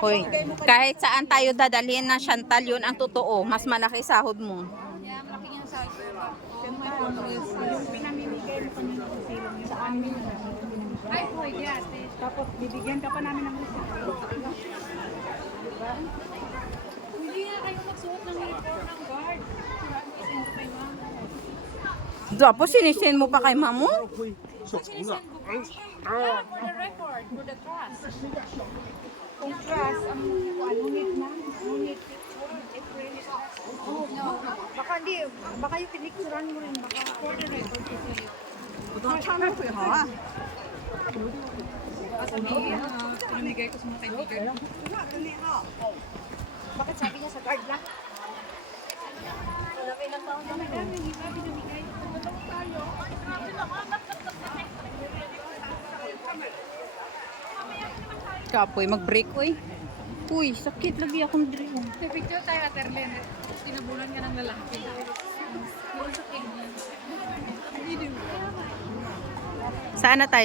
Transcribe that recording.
Hoy, kahit saan tayo dadalhin ng Chantal, yun ang totoo. Mas malaki sahod mo. Kaya malaki yung sahod ko. Yung pinamimigay mo kanina sa silong sa amin. Ay, pwede ate. Tapos bibigyan ka pa namin ng resito. Hindi nga kayo magsuot ng uniform ng guard. Isend ko kay mama. Tapos sinisend mo pa kay mamo? Sinisend ko pa. Yeah, for the record, for the trust. Kung trust, ang unit na, unit baka hindi, baka yung pinicturan mo rin, baka for the record. Sabihin, pinamigay ko sa mga kaibigan. Bakit sabi niya sa guard lang? Wala may nagpaon na may dami, hindi ba pinamigay? Kapoy, mag-break, oy. Uy, sakit lagi akong drink. Sa picture tayo at Erlen, tinabunan niya ng lalaki. Yung sakit niya. Saan na tayo?